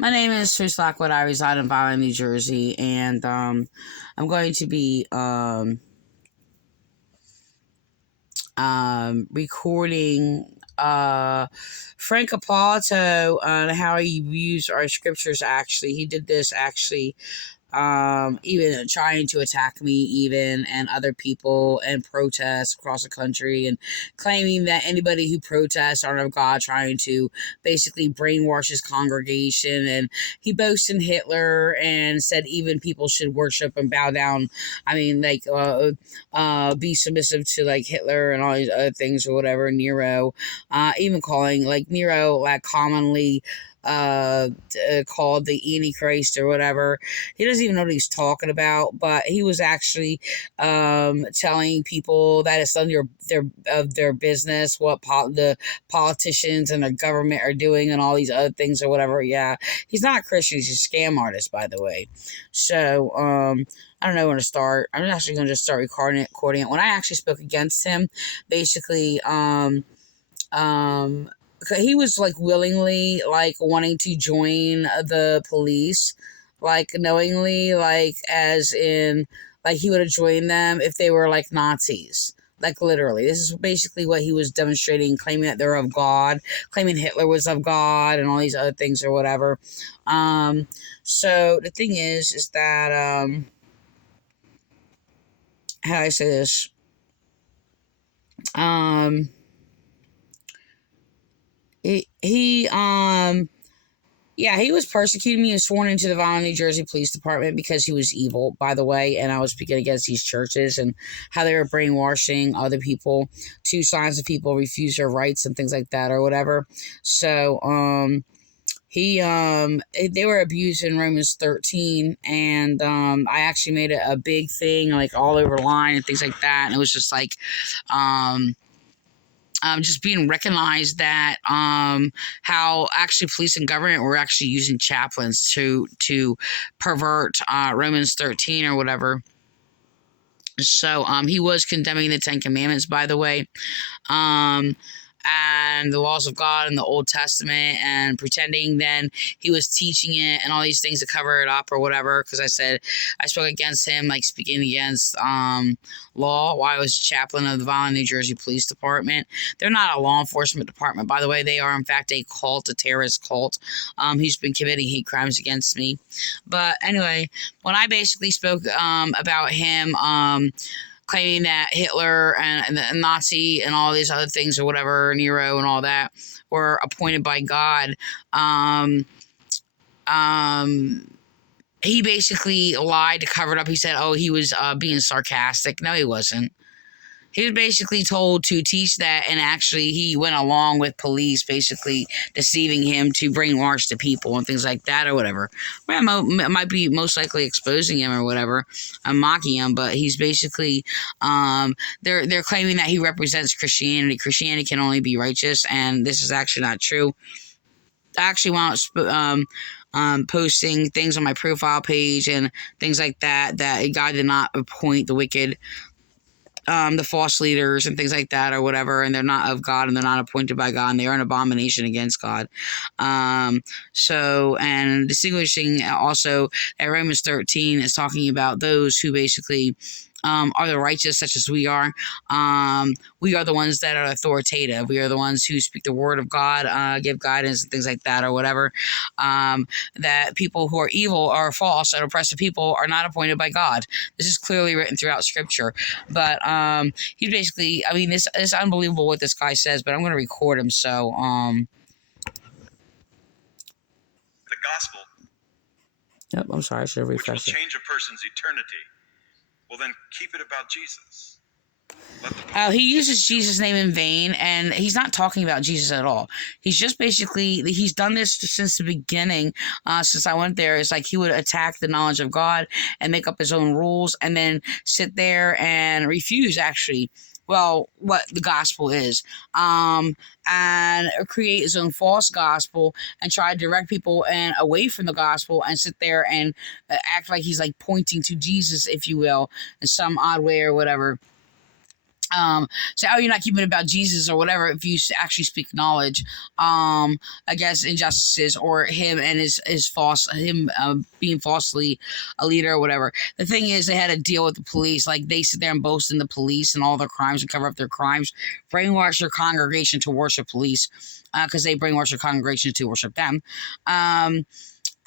My name is Trish Lockwood. I reside in Vineland, New Jersey, and I'm going to be recording Frank Ippolito on how he views our scriptures. Actually, he did this even trying to attack me, even and other people, and protests across the country, and claiming that anybody who protests aren't of God, trying to basically brainwash his congregation. And he boasted Hitler and said even people should worship and bow down. I mean, like, be submissive to like Hitler and all these other things or whatever. Nero, even calling like Nero, like commonly called the Antichrist or whatever. He doesn't even know what he's talking about, but he was actually telling people that it's none of their business what the politicians and the government are doing and all these other things or whatever. Yeah, he's not a Christian. He's a scam artist, by the way. So I don't know when to start. I'm actually going to just start recording it. When I actually spoke against him, basically, he was like willingly like wanting to join the police, like knowingly, like as in like he would have joined them if they were like Nazis. Like literally, this is basically what he was demonstrating, claiming that they're of God, claiming Hitler was of God, and all these other things or whatever. So the thing is that how do I say this? He Yeah, he was persecuting me and sworn into the Vineland, New Jersey Police Department because he was evil, by the way, and I was speaking against these churches and how they were brainwashing other people to signs of people refuse their rights and things like that or whatever. So they were abusing Romans 13, and I actually made it a big thing, like all over the line and things like that, and it was just like just being recognized that how actually police and government were actually using chaplains to pervert Romans 13 or whatever. So he was condemning the Ten Commandments, by the way, and the laws of God in the Old Testament, and pretending then he was teaching it and all these things to cover it up or whatever. Because I said I spoke against him, like speaking against law while I was a chaplain of the Vineland, New Jersey Police Department. They're not a law enforcement department, by the way. They are in fact a cult, a terrorist cult. He's been committing hate crimes against me. But anyway, when I basically spoke about him claiming that Hitler and the Nazi and all these other things or whatever, Nero and all that, were appointed by God, he basically lied to cover it up. He said, oh, he was being sarcastic. No, he wasn't. He was basically told to teach that, and actually he went along with police basically deceiving him to brainwash the people and things like that or whatever. Well, might be most likely exposing him or whatever, mocking him, but he's basically they're claiming that he represents Christianity. Christianity can only be righteous, and this is actually not true. I actually wound up posting things on my profile page and things like that God did not appoint the wicked, the false leaders and things like that or whatever, and they're not of God and they're not appointed by God and they are an abomination against God. So, and distinguishing also that Romans 13 is talking about those who basically are the righteous, such as we are. We are the ones that are authoritative. We are the ones who speak the word of God, give guidance and things like that or whatever. That people who are evil or false and oppressive people are not appointed by God. This is clearly written throughout Scripture. But he's basically, I mean, it's unbelievable what this guy says, but I'm going to record him, so... The gospel. Yep, I'm sorry, I should have refreshed it. Which will change a person's eternity. Well, then keep it about Jesus. He uses Jesus' name in vain, and he's not talking about Jesus at all. He's just basically, he's done this since the beginning, since I went there. It's like he would attack the knowledge of God and make up his own rules and then sit there and refuse, actually, well, what the gospel is, and create his own false gospel and try to direct people and away from the gospel and sit there and act like he's like pointing to Jesus, if you will, in some odd way or whatever. say, oh, you're not keeping it about Jesus or whatever. If you actually speak knowledge, against injustices or him and him being falsely a leader or whatever. The thing is, they had to deal with the police. Like, they sit there and boast in the police and all their crimes and cover up their crimes, brainwash their congregation to worship police, because they brainwash their congregation to worship them.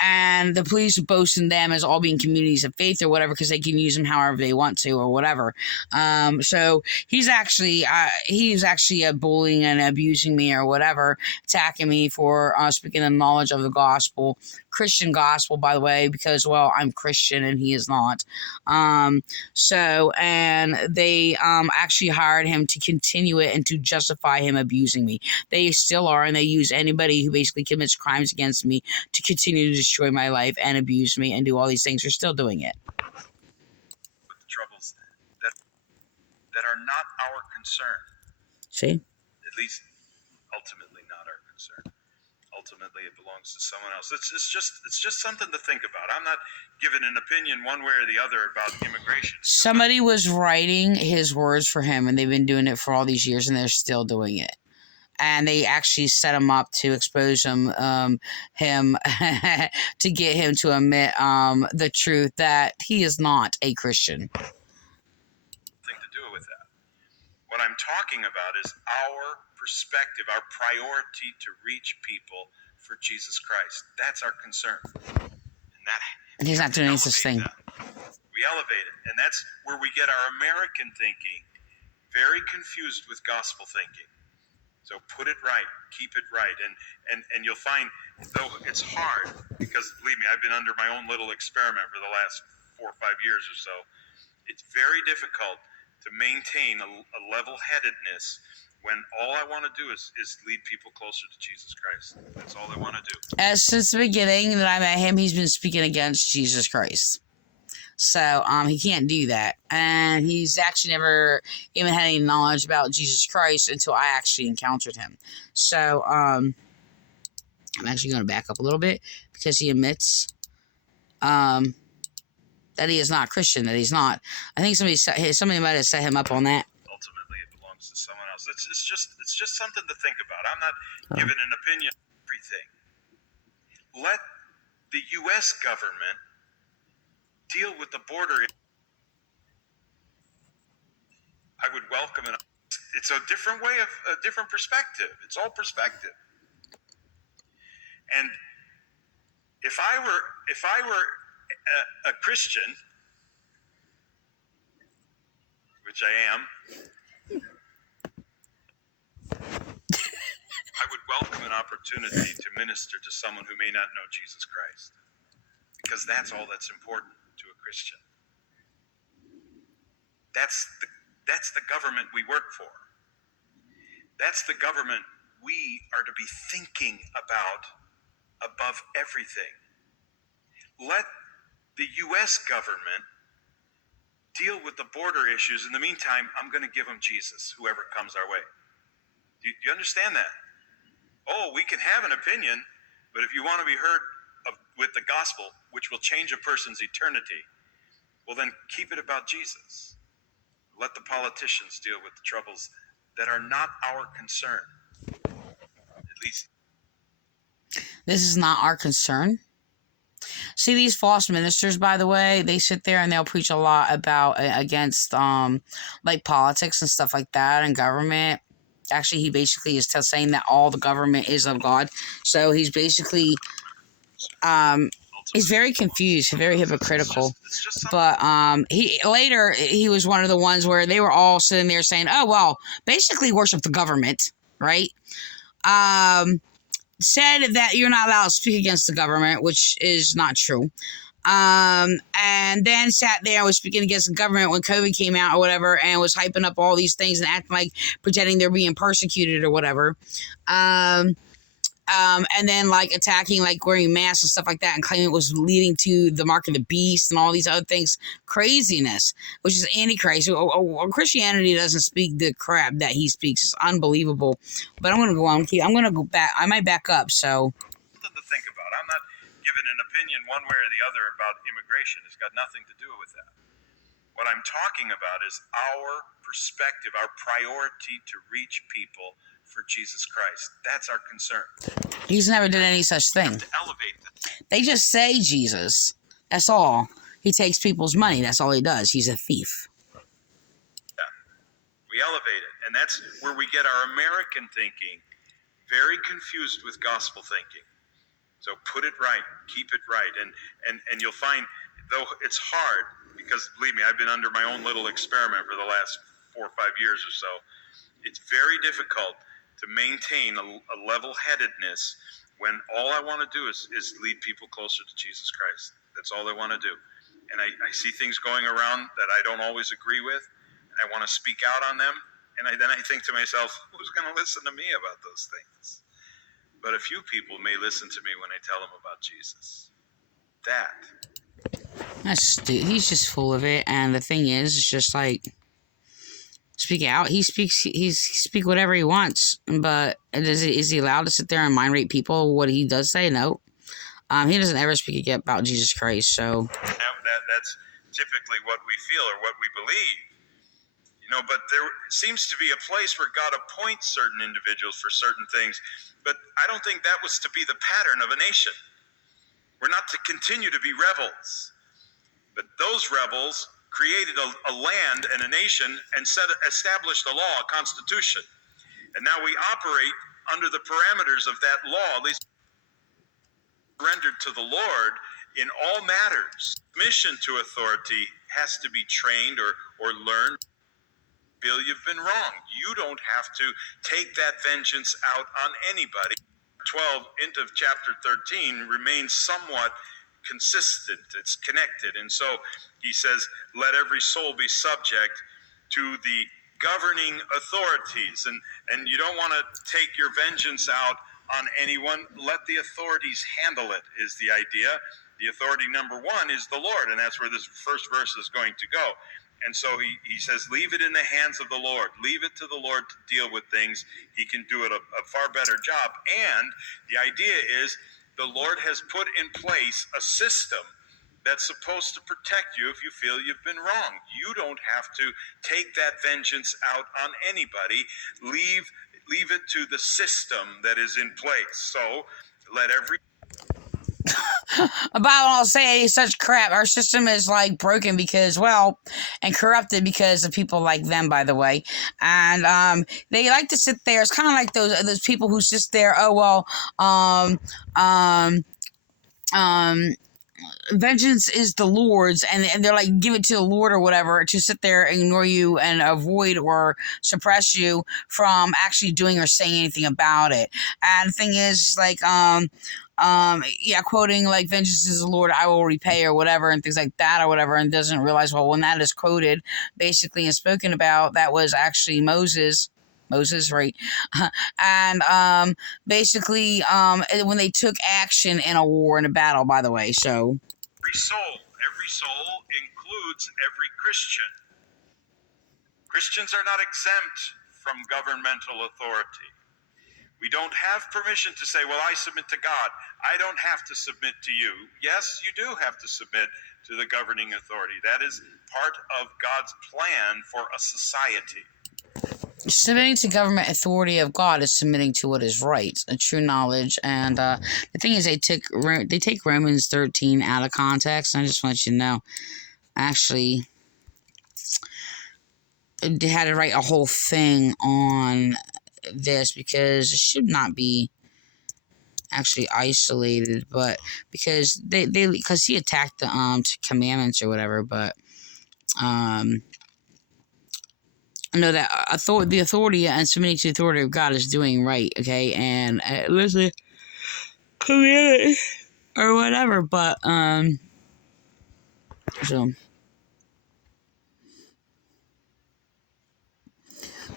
And the police boast in them as all being communities of faith or whatever, because they can use them however they want to or whatever. So he's actually bullying and abusing me or whatever, attacking me for speaking the knowledge of the gospel, Christian gospel, by the way, because, well, I'm Christian and he is not. And they actually hired him to continue it and to justify him abusing me. They still are, and they use anybody who basically commits crimes against me to continue to destroy my life and abuse me and do all these things. They're still doing it. With the troubles that are not our concern. See? At least ultimately not our concern. Ultimately, it belongs to someone else. It's just something to think about. I'm not giving an opinion one way or the other about immigration. Somebody was writing his words for him, and they've been doing it for all these years, and they're still doing it. And they actually set him up to expose him to get him to admit the truth that he is not a Christian. Thing to do with that. What I'm talking about is our perspective, our priority to reach people for Jesus Christ. That's our concern. And he's not doing any such thing. We elevate it. And that's where we get our American thinking very confused with gospel thinking. So put it right, keep it right, and you'll find, though it's hard, because believe me, I've been under my own little experiment for the last 4 or 5 years or so. It's very difficult to maintain a level-headedness when all I want to do is lead people closer to Jesus Christ. That's all I want to do. Since the beginning that I met him, he's been speaking against Jesus Christ. So he can't do that. And he's actually never even had any knowledge about Jesus Christ until I actually encountered him. So I'm actually going to back up a little bit, because he admits that he is not Christian, that he's not. I think somebody might have set him up on that. Ultimately, it belongs to someone else. It's just something to think about. I'm not giving an opinion on everything. Let the U.S. government deal with the border. I would welcome it. It's a different way of a different perspective. It's all perspective. And if I were a Christian, which I am, I would welcome an opportunity to minister to someone who may not know Jesus Christ, because that's all that's important to a Christian. That's the government we work for. That's the government we are to be thinking about above everything. Let the U.S. government deal with the border issues. In the meantime, I'm going to give them Jesus, whoever comes our way. Do you understand that? Oh, we can have an opinion, but if you want to be heard with the gospel, which will change a person's eternity, well, then keep it about Jesus. Let the politicians deal with the troubles that are not our concern. At least. This is not our concern. See, these false ministers, by the way, they sit there and they'll preach a lot about against like politics and stuff like that and government. Actually, he basically is saying that all the government is of God. So he's basically he's very confused, very hypocritical. But he was one of the ones where they were all sitting there saying, oh, well, basically worship the government, right? Said that you're not allowed to speak against the government, which is not true. And then sat there and was speaking against the government when COVID came out or whatever, and was hyping up all these things and acting like pretending they're being persecuted or whatever. And then like attacking like wearing masks and stuff like that and claiming it was leading to the mark of the beast and all these other things. Craziness, which is antichrist. Christianity doesn't speak the crap that he speaks. It's unbelievable. But I'm going to go on. I'm going to go back. I might back up. So something to think about. I'm not giving an opinion one way or the other about immigration. It's got nothing to do with that. What I'm talking about is our perspective, our priority to reach people for Jesus Christ. That's our concern. He's never did any such We thing. have to elevate them. They just say Jesus. That's all. He takes people's money. That's all he does. He's a thief. We elevate it. And that's where we get our American thinking very confused with gospel thinking. So put it right, keep it right. And you'll find, though it's hard, because believe me, I've been under my own little experiment for the last 4 or 5 years or so. It's very difficult to maintain a level-headedness when all I want to do is lead people closer to Jesus Christ. That's all I want to do. And I see things going around that I don't always agree with. I want to speak out on them. And then I think to myself, who's going to listen to me about those things? But a few people may listen to me when I tell them about Jesus. He's just full of it. And the thing is, it's just like, speak out. He speak whatever he wants. But is he allowed to sit there and mind rape people? What he does say? No. He doesn't ever speak about Jesus Christ. So that's typically what we feel or what we believe. But there seems to be a place where God appoints certain individuals for certain things. But I don't think that was to be the pattern of a nation. We're not to continue to be rebels. But those rebels created a land and a nation and established a law, a constitution. And now we operate under the parameters of that law, at least rendered to the Lord in all matters. Mission to authority has to be trained or learned. Feel you've been wrong. You don't have to take that vengeance out on anybody. 12 into chapter 13 remains somewhat consistent. It's connected. And so he says, let every soul be subject to the governing authorities. And you don't want to take your vengeance out on anyone. Let the authorities handle it, is the idea. The authority number one is the Lord, and that's where this first verse is going to go. And so he says, leave it in the hands of the Lord. Leave it to the Lord to deal with things. He can do it a far better job. And the idea is the Lord has put in place a system that's supposed to protect you if you feel you've been wrong. You don't have to take that vengeance out on anybody. Leave it to the system that is in place. So let every about all say such crap. Our system is like broken because, well, and corrupted because of people like them, by the way. And they like to sit there. It's kind of like those people who sit there. Oh well, vengeance is the Lord's, and they're like, give it to the Lord or whatever, to sit there and ignore you and avoid or suppress you from actually doing or saying anything about it. And the thing is, like, quoting like vengeance is the Lord, I will repay, or whatever, and things like that or whatever, and doesn't realize, well, when that is quoted basically and spoken about, that was actually Moses, right? And basically when they took action in a war, in a battle, by the way. So every soul includes every Christian. Christians are not exempt from governmental authority. We don't have permission to say, well, I submit to God. I don't have to submit to you. Yes, you do have to submit to the governing authority. That is part of God's plan for a society. Submitting to government authority of God is submitting to what is right, a true knowledge. And the thing is, they take Romans 13 out of context. I just want you to know, actually, they had to write a whole thing on this because it should not be actually isolated, but because because he attacked the commandments or whatever. But know that the authority and submitting to the authority of God is doing right, okay, and listen, command or whatever. But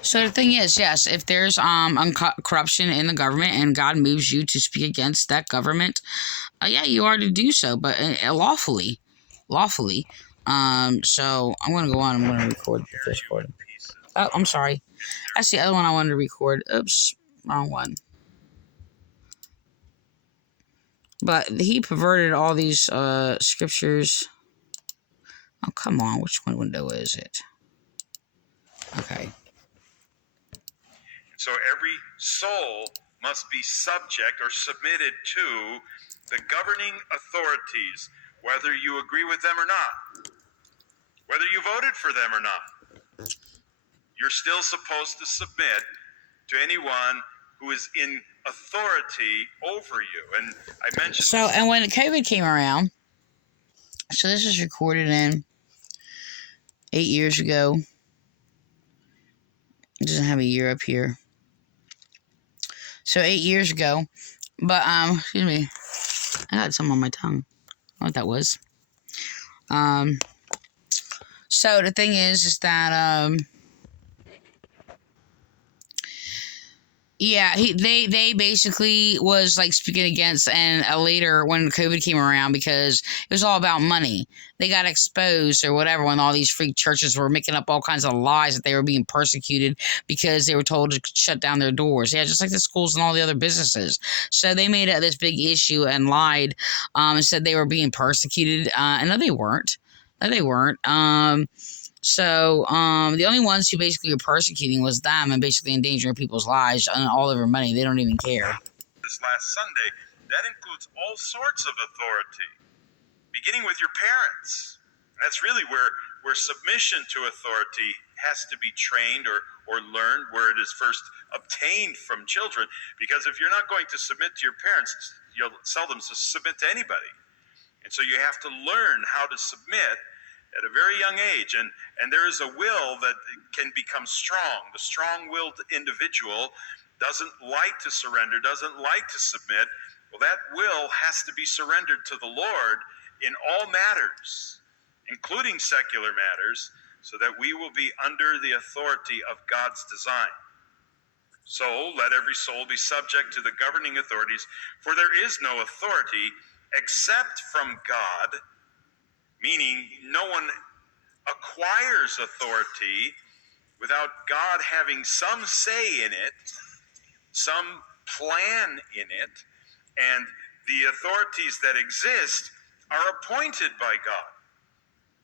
so the thing is, yes, if there's corruption in the government and God moves you to speak against that government, yeah, you are to do so, but lawfully. So I'm gonna go on. I'm gonna record this recording. Oh, I'm sorry. That's the other one I wanted to record. Oops, wrong one. But he perverted all these scriptures. Oh, come on. Which one window is it? Okay. So every soul must be subject or submitted to the governing authorities, whether you agree with them or not, whether you voted for them or not. You're still supposed to submit to anyone who is in authority over you. And I mentioned... So, and when COVID came around, so this was recorded in 8 years ago. It doesn't have a year up here. So 8 years ago. But, excuse me. I got some on my tongue. I don't know what that was. So the thing is that, yeah, they basically was like speaking against, and later when COVID came around, because it was all about money, they got exposed or whatever when all these freak churches were making up all kinds of lies that they were being persecuted because they were told to shut down their doors. Yeah, just like the schools and all the other businesses. So they made it this big issue and lied, and said they were being persecuted. And no, they weren't. No, they weren't. So, the only ones who basically were persecuting was them and basically endangering people's lives and all of their money. They don't even care. This last Sunday, that includes all sorts of authority, beginning with your parents. That's really where submission to authority has to be trained or learned, where it is first obtained from children. Because if you're not going to submit to your parents, you'll seldom submit to anybody. And so you have to learn how to submit at a very young age, and there is a will that can become strong. The strong-willed individual doesn't like to surrender, doesn't like to submit. Well, that will has to be surrendered to the Lord in all matters, including secular matters, so that we will be under the authority of God's design. So let every soul be subject to the governing authorities, for there is no authority except from God, meaning no one acquires authority without God having some say in it, some plan in it, and the authorities that exist are appointed by God.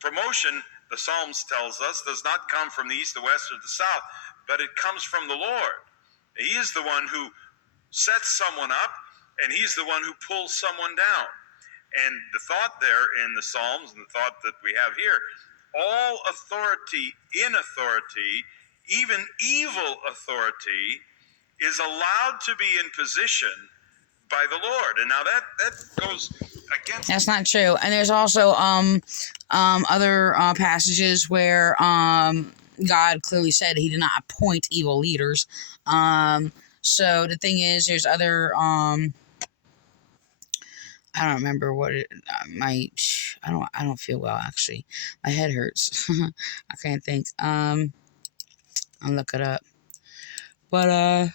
Promotion, the Psalms tells us, does not come from the east, the west, or the south, but it comes from the Lord. He is the one who sets someone up, and he's the one who pulls someone down. And the thought there in the Psalms, and the thought that we have here, all authority in authority, even evil authority, is allowed to be in position by the Lord. And now that goes against... That's not true. And there's also other passages where God clearly said he did not appoint evil leaders. So the thing is, there's other I don't remember what it, I don't feel well, actually. My head hurts. I can't think. I'll look it up. But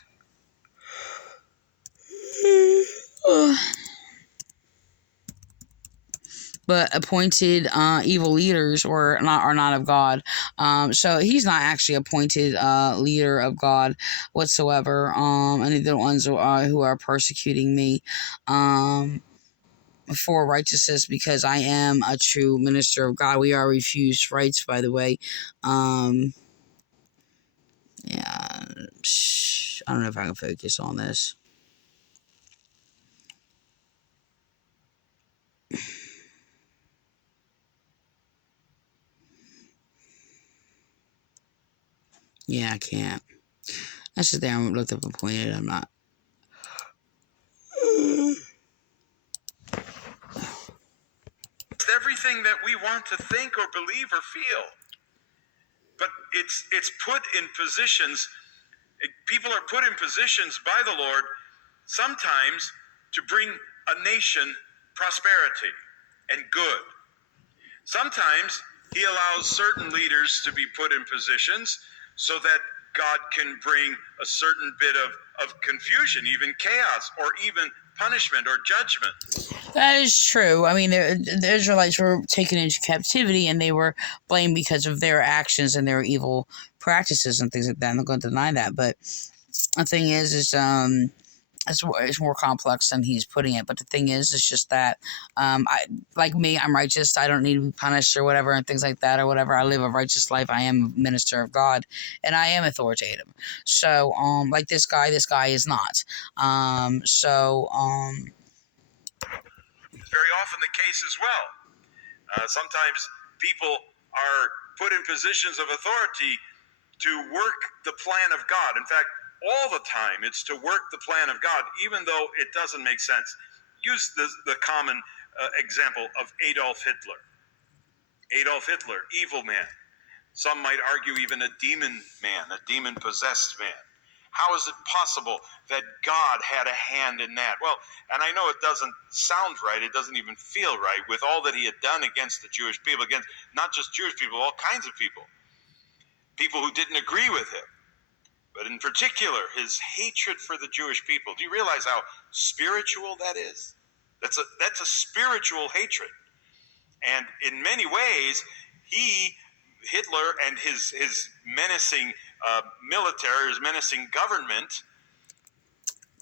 but appointed evil leaders are not of God. So he's not actually appointed leader of God whatsoever. And the ones who are persecuting me for righteousness, because I am a true minister of God. We are refused rights, by the way. Yeah, I don't know if I can focus on this. Yeah, I can't. I sit there and looked up and pointed. I'm not. Everything that we want to think or believe or feel, but it's put in positions. People are put in positions by the Lord sometimes to bring a nation prosperity and good. Sometimes he allows certain leaders to be put in positions so that God can bring a certain bit of confusion, even chaos, or even punishment or judgment. That is true. I mean, the Israelites were taken into captivity, and they were blamed because of their actions and their evil practices and things like that. I'm not going to deny that. But the thing is it's more complex than he's putting it. But the thing is, it's just that I'm righteous. I don't need to be punished or whatever and things like that or whatever. I live a righteous life. I am a minister of God, and I am authoritative. So like this guy is not. It's very often the case as well. Sometimes people are put in positions of authority to work the plan of God. In fact, all the time it's to work the plan of God, even though it doesn't make sense. Use the common example of Adolf Hitler. Adolf Hitler, evil man. Some might argue even a demon man, a demon-possessed man. How is it possible that God had a hand in that? Well, and I know it doesn't sound right, it doesn't even feel right, with all that he had done against the Jewish people, against not just Jewish people, all kinds of people who didn't agree with him. But in particular, his hatred for the Jewish people. Do you realize how spiritual that is? That's a spiritual hatred. And in many ways, Hitler and his menacing military, his menacing government,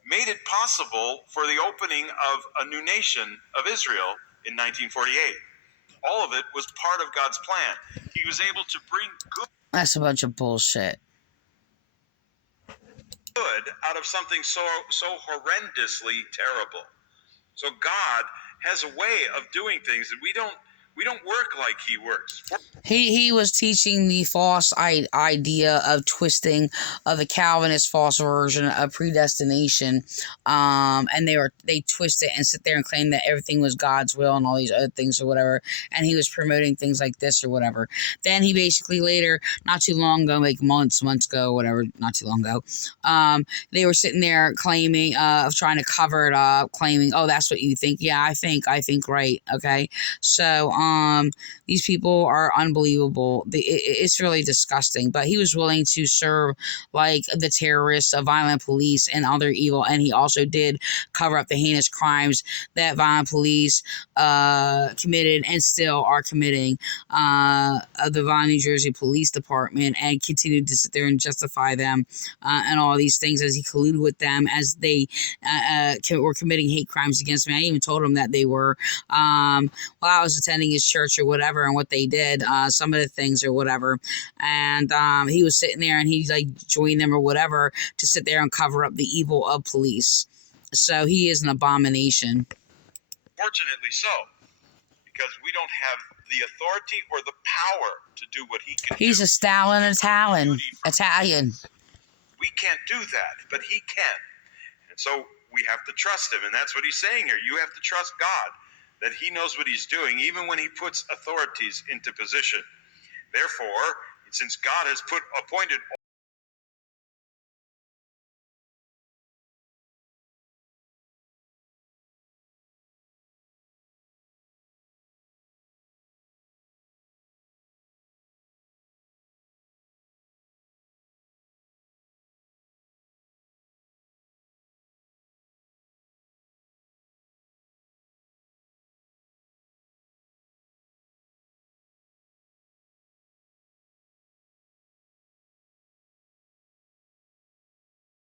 made it possible for the opening of a new nation of Israel in 1948. All of it was part of God's plan. He was able to bring good That's a bunch of bullshit. out of something so horrendously terrible. So God has a way of doing things that we don't work like he works. He was teaching the false idea of twisting of the Calvinist false version of predestination, and they twist it and sit there and claim that everything was God's will and all these other things or whatever, and he was promoting things like this or whatever. Then he basically later, not too long ago, like months ago, whatever, not too long ago, they were sitting there claiming, trying to cover it up, claiming, oh, that's what you think. Yeah, I think right. Okay. So, these people are unbelievable. It's really disgusting. But he was willing to serve like the terrorists of Vineland Police and other evil, and he also did cover up the heinous crimes that Vineland Police committed and still are committing of the Vineland, New Jersey Police Department, and continued to sit there and justify them and all these things as he colluded with them as they were committing hate crimes against me. I even told him that they were while I was attending his church or whatever, and what they did, some of the things or whatever, and he was sitting there and he like joined them or whatever to sit there and cover up the evil of police. So he is an abomination. Fortunately so, because we don't have the authority or the power to do what he can do. He's a Stalin Italian. We can't do that, but he can. And so we have to trust him, and that's what he's saying here. You have to trust God, that he knows what he's doing, even when he puts authorities into position. Therefore, since God has appointed